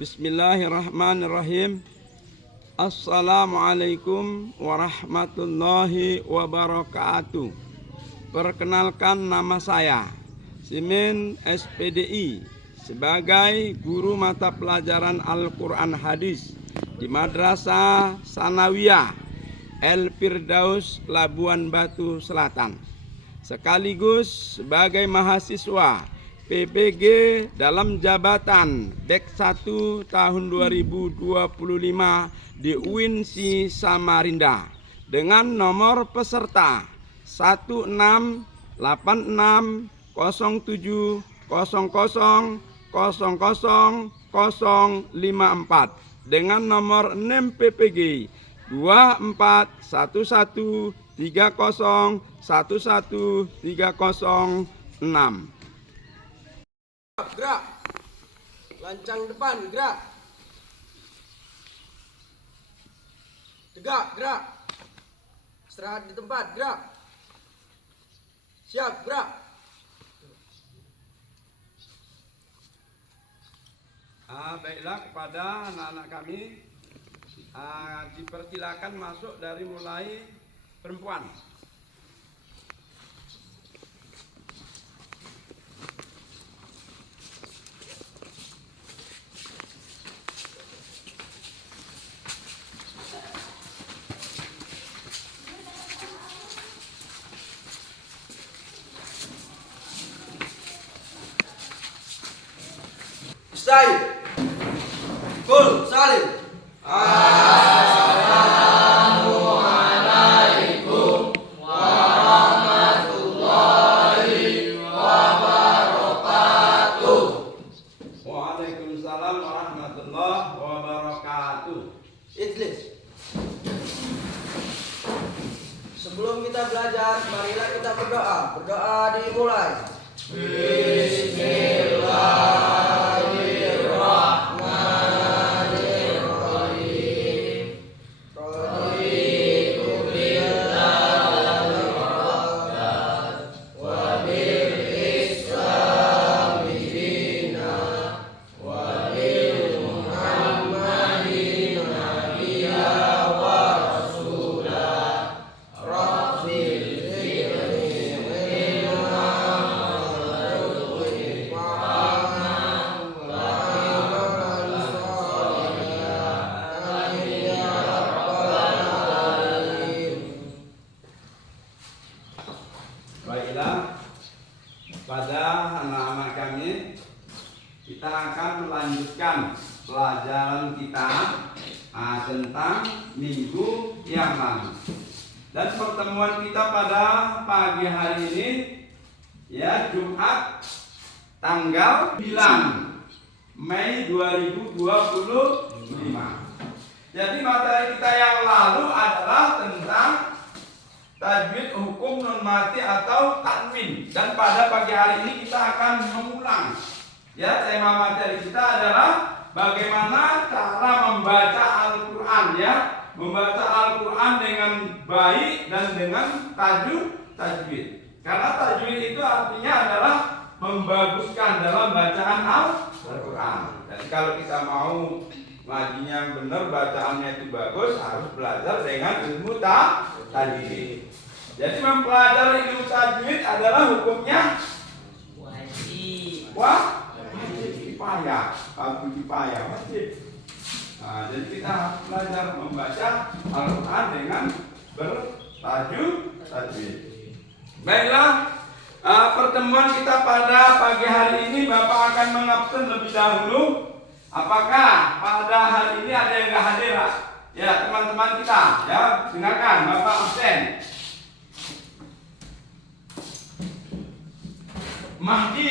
Bismillahirrahmanirrahim. Assalamualaikum warahmatullahi wabarakatuh. Perkenalkan, nama saya Simin SPDI sebagai guru mata pelajaran Al-Quran Hadis di Madrasah Sanawiyah El Firdaus Labuan Batu Selatan, sekaligus sebagai mahasiswa PPG dalam jabatan Dek 1 tahun 2025 di UINSI Samarinda dengan nomor peserta 16860000054 dengan nomor NIM PPG 241130113006. Gerak, lancang depan, gerak, tegak, gerak, istirahat di tempat, gerak, siap, gerak. Baiklah, kepada anak-anak kami dipersilakan masuk dari mulai perempuan. Stay. Full salim. Assalamualaikum warahmatullahi wabarakatuh. Waalaikumsalam warahmatullahi wabarakatuh. Ijlis. Sebelum kita belajar, marilah kita berdoa. Berdoa dimulai. Baiklah, pada anak-anak kami, kita akan melanjutkan pelajaran kita tentang minggu yang lalu. Dan pertemuan kita pada pagi hari ini, ya, Jumat tanggal 9 Mei 2025. Jadi materi kita yang lalu adalah tentang tajwid hukum nun mati atau tanwin, dan pada pagi hari ini kita akan mengulang. Ya, tema materi kita adalah bagaimana cara membaca Al-Quran, ya, membaca Al-Quran dengan baik dan dengan tajwid. Karena tajwid itu artinya adalah membaguskan dalam bacaan Al-Quran. Dan kalau kita mau ngajinya benar, bacaannya itu bagus, harus belajar dengan ilmu tajwid. Jadi mempelajari ilmu tajwid adalah hukumnya wajib. Wajib kifayah, fardu kifayah, wajib. Jadi kita belajar membaca Al-Quran dengan bertajwid. Baiklah, pertemuan kita pada pagi hari ini Bapak akan mengabsen lebih dahulu. Apakah pada hari ini ada yang nggak hadir? Ya, teman-teman kita, ya, dengarkan, Bapak absen. Mahdi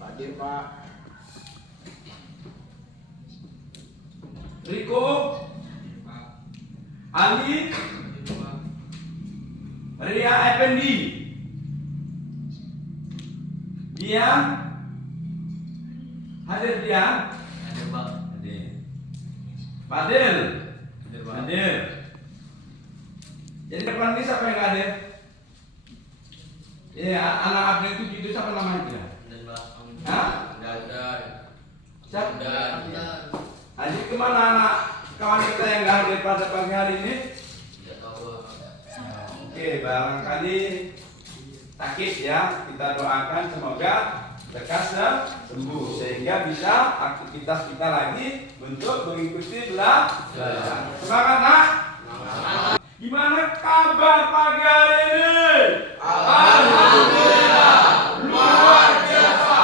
Hadir, Pak. Riko, Ali, Ria Effendi, Dian, hadir Dian? Hadir, Pak. Hadir. Fadil, hadir. Jadi depan ini siapa yang nggak hadir? Ya, anak abdi itu siapa namanya dia? Dan Pak. Hah? Dan. Siapa? Dan. Adik kemana anak kawan kita yang nggak hadir pada pagi hari ini? Oke, barangkali sakit ya, kita doakan semoga lekas sembuh sehingga bisa aktivitas kita lagi untuk mengikuti belajar. Semangat nak! Gimana kabar pagi hari ini? Alhamdulillah, luar biasa.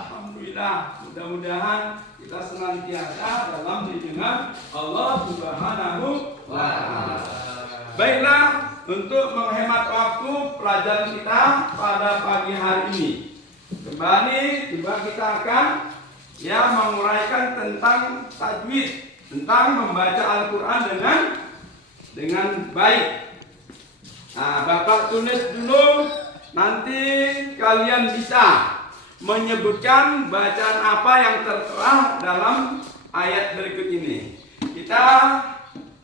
Alhamdulillah, mudah-mudahan kita senantiasa dalam lindungan Allah Subhanahu wa Ta'ala. Baiklah, untuk menghemat waktu pelajaran kita pada pagi hari ini, kembali coba kita akan menguraikan tentang tajwid, tentang membaca Al-Quran dengan baik. Nah, Bapak tulis dulu, nanti kalian bisa menyebutkan bacaan apa yang tertera dalam ayat berikut ini. Kita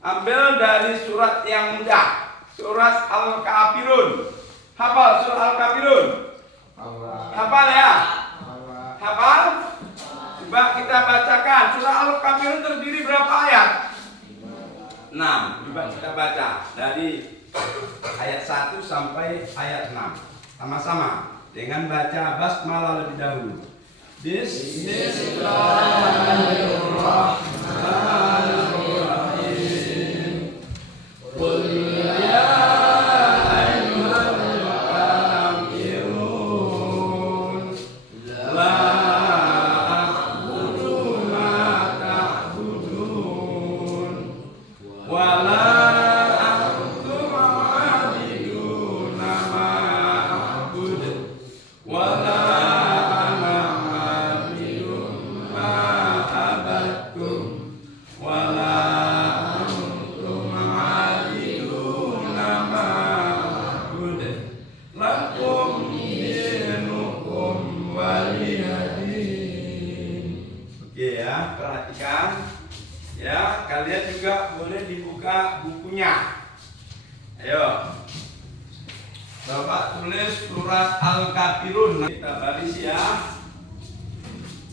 ambil dari surat yang mudah, surat Al-Kafirun. Hafal surat Al-Kafirun? Hafal ya? Hafal? Coba kita bacakan. Surah Al-Kafirun terdiri berapa ayat? 6. Coba kita baca dari ayat 1 sampai ayat 6. Sama-sama dengan baca basmalah lebih dahulu. Bismillahirrahmanirrahim. Qul ya kalian juga boleh dibuka bukunya. Ayo, Bapak tulis surat Al-Kafirun. Kita baris ya.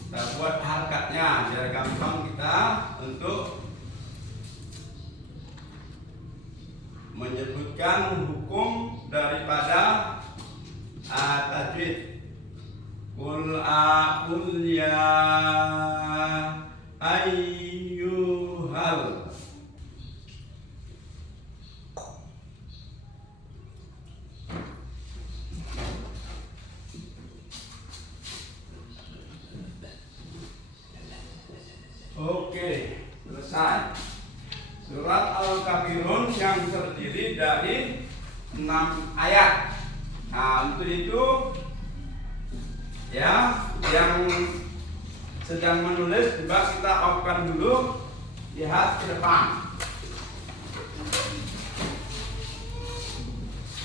Kita buat harkatnya biar gampang kita untuk menyebutkan hukum daripada tajwid. Qul aqul ya ayyuhal. Oke, selesai. Surat Al-Kafirun yang terdiri dari 6 ayat. Nah, untuk itu ya, yang sedang menulis coba kita off-kan dulu, lihat ke depan.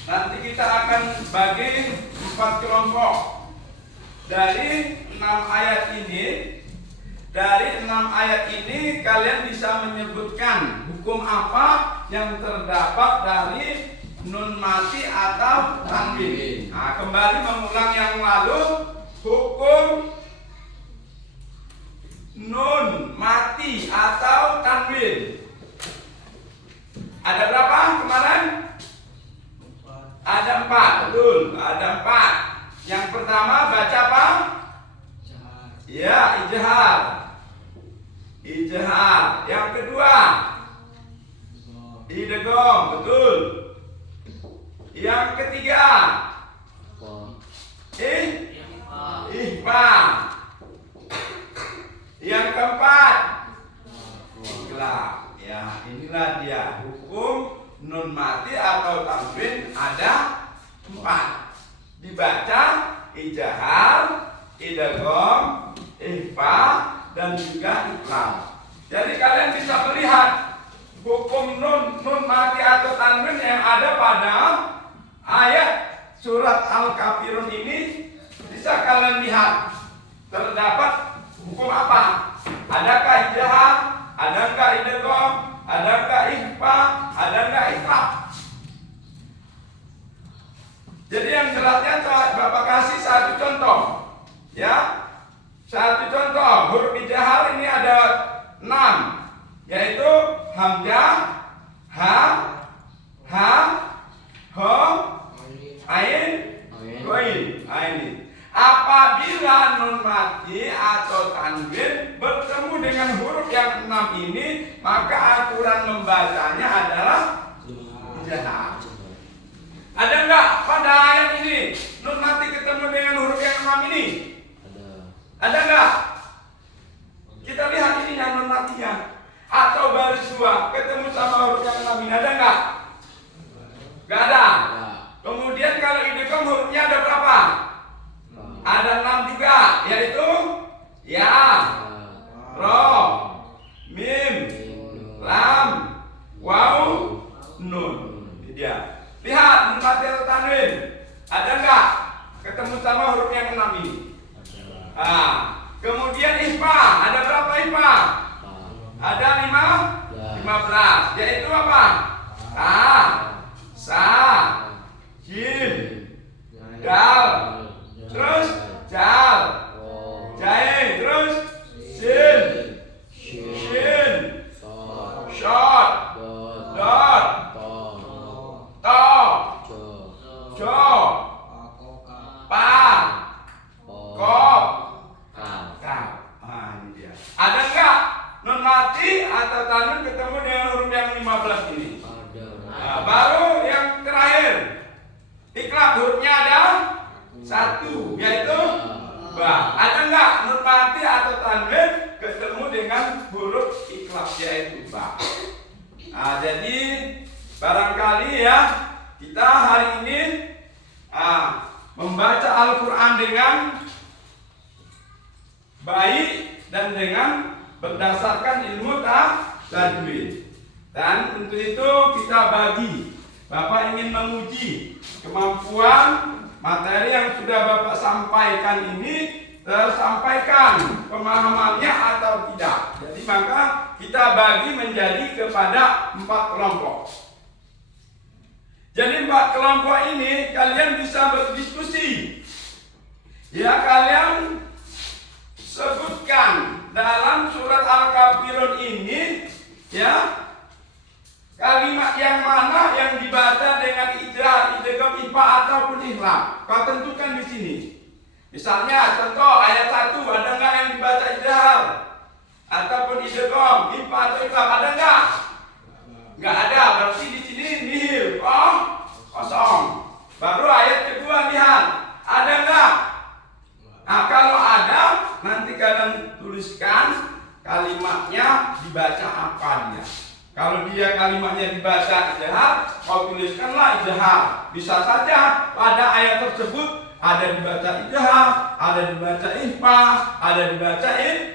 Nanti kita akan bagi 4 kelompok. Dari 6 ayat ini kalian bisa menyebutkan hukum apa yang terdapat dari nun mati atau tanwin. Nah, kembali mengulang yang lalu, hukum nun mati atau tanwin. Ada berapa kemarin? Ada 4, betul. Ada 4. Yang pertama baca apa? Ya, ijhar. Ijhar. Yang kedua idgham, betul. Yang ketiga ikhfa. Yang keempat iqlab. Ya, inilah dia hukum nun mati atau tanwin ada 4. Dibaca ijhar, idgham, ikhfa dan juga iqlab. Jadi kalian bisa melihat hukum nun mati atau tanwin yang ada pada ayat surat Al-Kafirun ini. Bisa kalian lihat terdapat hukum apa? Adakah ijhar? Adakah idgham? Adakah ikhfa? Adakah iqlab? Jadi yang jelasnya Bapak kasih satu contoh, ya. Satu Satu contoh, huruf ijhar ini ada 6, yaitu hamzah, ha, ho, ain, ghain. Ini. Apabila nun mati atau tanwin bertemu dengan huruf yang 6 ini, maka aturan membacanya adalah ijhar. Ada enggak pada ayat ini nun mati ketemu dengan huruf yang 6 ini? Ada enggak? Kita lihat ini yang nun matinya. Atau baris 2 ketemu sama huruf yang 6 ini, ada enggak? Enggak ada. Kemudian kalau idgham hurufnya ada berapa? Ada 6 juga, yaitu ya, ro, mim, lam, waw, nun. Ini dia. Lihat nun mati atau tanwin. Ada enggak ketemu sama huruf yang 6 ini? Kemudian ikhfa, ada berapa ikhfa? Ada 15, yaitu apa? Ta, sa, jim, dal, terus jal, jae, terus sin, shin, shot, dot, to, jo, pa, kop, kap. Ini dia. Ada enggak nun mati atau tanwin ketemu dengan huruf yang 15 ini? Baru yang terakhir, iklab hurufnya ada 1, yaitu ba. Ada enggak nun mati atau tanwin ketemu dengan huruf iklab, yaitu ba. Jadi barangkali ya kita hari ini membaca Al-Quran dengan baik dan dengan berdasarkan ilmu tajwid. Dan untuk itu kita bagi. Bapak ingin menguji kemampuan materi yang sudah Bapak sampaikan ini tersampaikan pemahamannya atau tidak. Jadi maka kita bagi menjadi kepada 4 kelompok. Jadi 4 kelompok ini kalian bisa berdiskusi. Ya, kalian sebutkan dalam surat Al-Kafirun ini ya kalimat yang mana yang dibaca dengan ijhar, idgham, ikhfa ataupun ikhlam. Kau tentukan di sini. Misalnya contoh ayat 1, ada enggak yang dibaca ijhar ataupun idgham, ikhfa atau ikhlam? Ada enggak? Enggak ada. Berarti di sini nihil, kosong. Baru ayat kedua lihat, ada enggak? Nah, kalau ada, nanti kalian tuliskan kalimatnya dibaca apa dia. Kalau dia kalimatnya dibaca ijhar, kau tuliskanlah ijhar. Bisa saja pada ayat tersebut ada dibaca ijhar, ada dibaca ikhfa, ada dibaca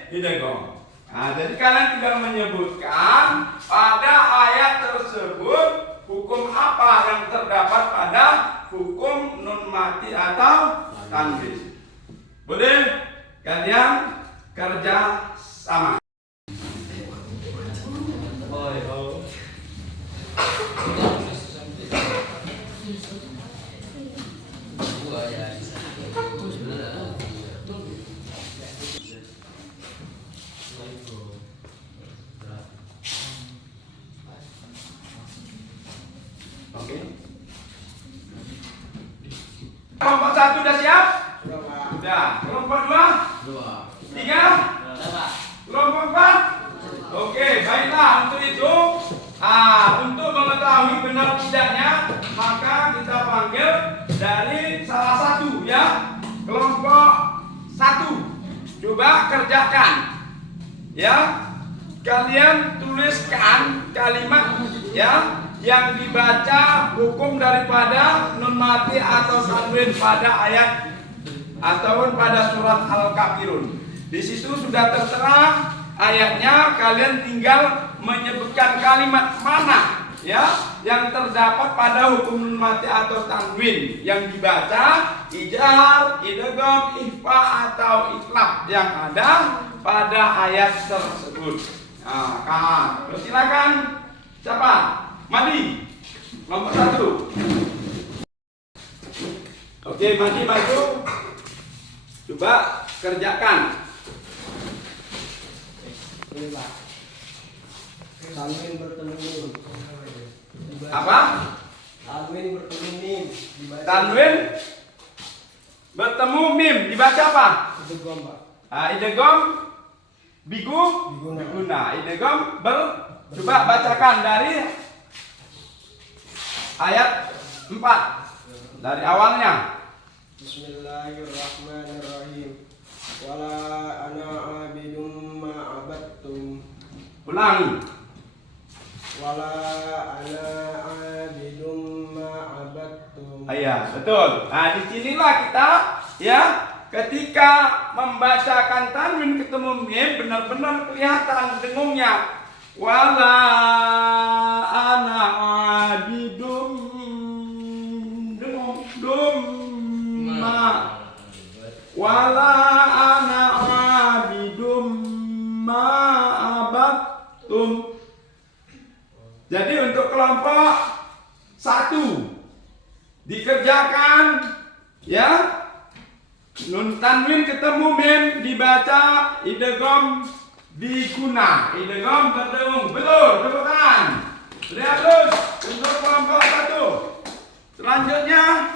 idgham. Nah, jadi kalian tinggal menyebutkan pada ayat tersebut hukum apa yang terdapat pada hukum nun mati atau tanwin. Boleh kalian kerja sama. Oke. Kelompok 1 sudah siap? Sudah. Kelompok 2? 3? Kelompok 4? Oke, baiklah. Untuk itu, untuk mengetahui benar tidaknya, maka kita panggil dari salah satu ya. Kelompok 1. Coba kerjakan. Ya. Kalian tuliskan kalimat ya yang dibaca hukum daripada nun mati atau tanwin pada ayat ataupun pada surat Al-Kafirun. Di situ sudah tertera ayatnya, kalian tinggal menyebutkan kalimat mana ya yang terdapat pada hukum nun mati atau tanwin yang dibaca ijhar, idgham, ikhfa atau ikhlam yang ada pada ayat tersebut. Nah, silakan. Siapa? Madi. Nomor 1. Oke, Madi maju. Coba kerjakan. dibaca apa? Idgham, Pak. Idgham biguna. Idgham coba bacakan dari ayat 4 dari awalnya. Bismillahirrahmanirrahim. Wala ana abidum ma abattum. Ulangi. Wala ana abidum ma abattum. Iya, betul. Nah, disinilah kita ya ketika membacakan tanwin ketemu mim benar-benar kelihatan dengungnya. Wala ana abidum ma wala ana abidum ma abattum. Jadi untuk kelompok 1 dikerjakan ya, nun tanwin ketemu mim dibaca idgham biguna, idgham berdengung. Betul, tepuk tangan. Lihat terus untuk kelompok 1. Selanjutnya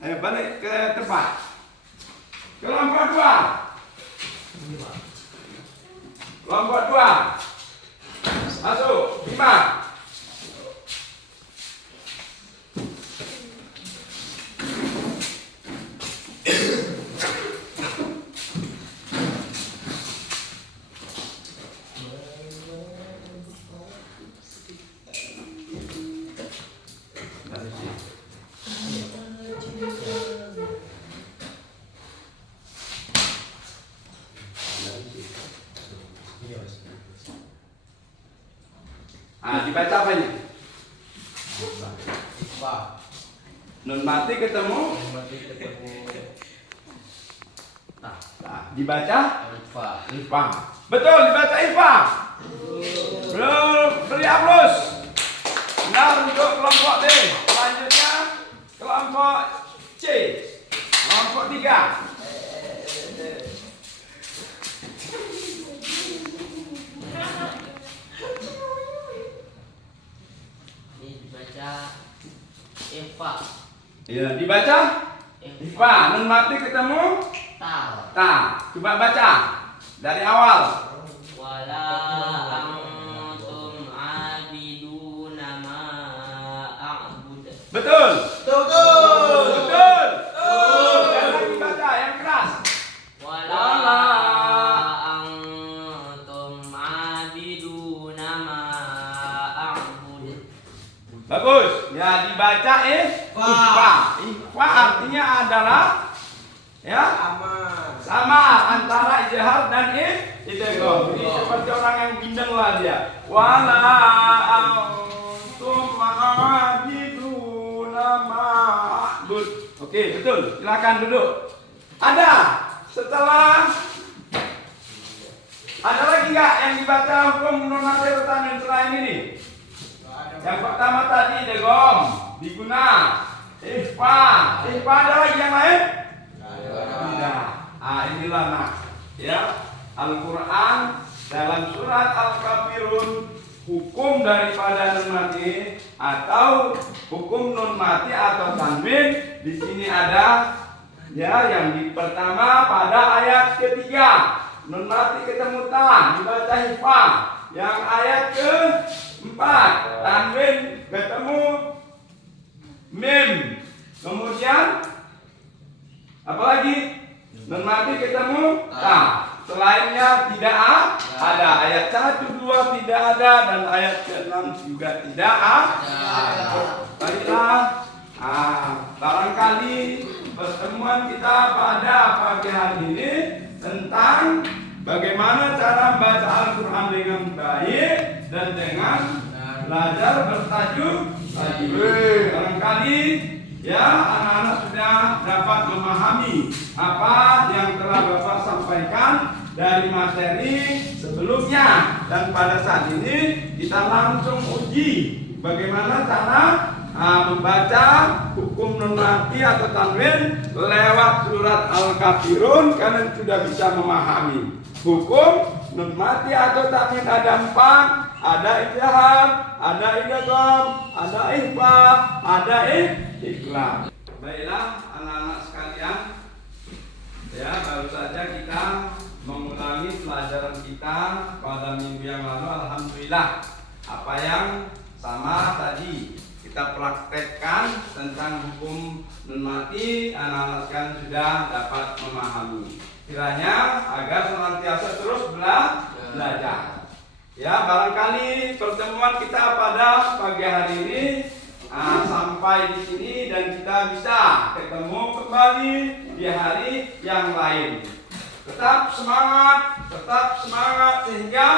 balik ke tempat. Kelompok 2. Kelompok 2. Masuk 5. Dibaca apanya? Nun mati ketemu dibaca ifa. Betul, dibaca ifa. Beri aplaus. Benar untuk kelompok D. Selanjutnya kelompok C. Kelompok 3. Ifa. Iya, dibaca ifa. Nun mati ketemu ta. Coba baca dari awal. Wala antum abiduna ma a'bud. Betul. Betul. Betul. Jangan dibaca yang keras. Wala antum abiduna ma a'bud. Bagus. Ya dibaca ifa. Ifa artinya adalah ya sama antara ijhar dan idgham. Ini seperti orang yang bindeng lah dia. Wala antum abiduna ma'bud. Oke, betul. Silakan duduk. Ada lagi nggak yang dibaca hukum nun mati tanwin selain ini? Yang pertama tadi idgham biguna, ifa. Ada lagi yang lain? Tidak. Inilah ya Al-Quran dalam surat Al-Kafirun, hukum daripada nun mati atau hukum nun mati atau tanwin. Di sini ada ya yang pertama pada ayat ketiga, nun mati ketemu ta dibaca ifa. Yang ayat ke-4 tanwin ketemu mim. Kemudian apalagi? Nun mati ketemu ta. Selainnya tidak ada. Ayat 1, 2 tidak ada dan ayat ke-6 juga tidak ada. Baiklah. Barangkali pertemuan kita pada pagi hari ini tentang bagaimana cara membaca Al-Quran dengan baik dan dengan belajar bertajuk. Barangkali ya anak-anak sudah dapat memahami apa yang telah Bapak sampaikan dari materi sebelumnya, dan pada saat ini kita langsung uji bagaimana cara membaca hukum nun mati atau tanwin lewat surat Al-Kafirun. Kalian sudah bisa memahami hukum nun mati atau tanwin ada 4, ada ijhar, ada idgham, ada ikhfa, ada ikhlas. Baiklah anak-anak sekalian, Ya, baru saja kita mengulangi pelajaran kita pada minggu yang lalu. Alhamdulillah, apa yang sama tadi kita praktekkan tentang hukum nun mati, anak-anak sekalian sudah dapat memahami. Kiranya agar senantiasa terus belajar. Ya, barangkali pertemuan kita pada pagi hari ini sampai di sini dan kita bisa ketemu kembali di hari yang lain. Tetap semangat sehingga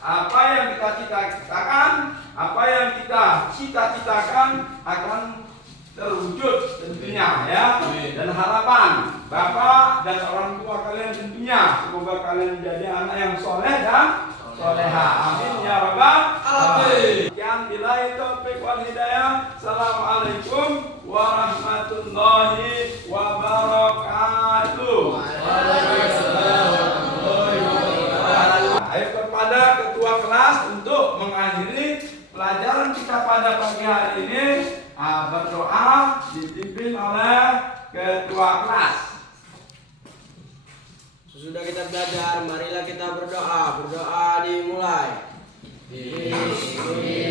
apa yang kita cita-citakan, apa yang kita cita-citakan akan terwujud tentunya ya. Dan harapan Bapak dan orang tua kalian tentunya semoga kalian menjadi anak yang soleh dan soleha. Amin ya rabbal alamin. Sekian billahi taufiq wal hidayah. Assalamualaikum warahmatullahi wabarakatuh. Ayo kepada ketua kelas untuk mengakhiri pelajaran kita pada pagi hari ini. Berdoa dipimpin oleh ketua kelas. Sesudah kita belajar, marilah kita berdoa. Berdoa dimulai. Bismillah.